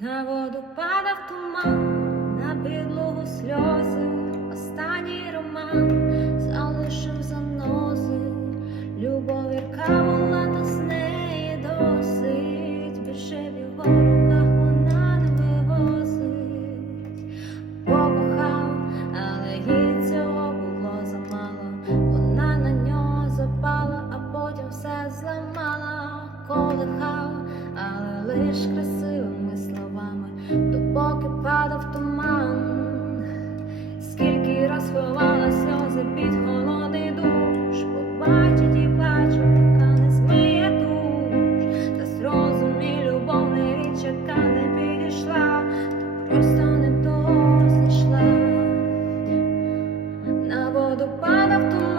На воду падав туман, на підлогу сльози, останній роман залишив занози, любов яка була, та з неї досить, більше в його руках вона не вивозить, покохав, але їй цього було замало. Вона на нього запала, а потім все зламала, колихав, але лиш в туман, скільки раз ховала сльози під холодний душ, побачить і плаче, яка не змиє душ, та зрозумій любов не річ, яка не підійшла, то просто не то знайшла, на воду падав туман.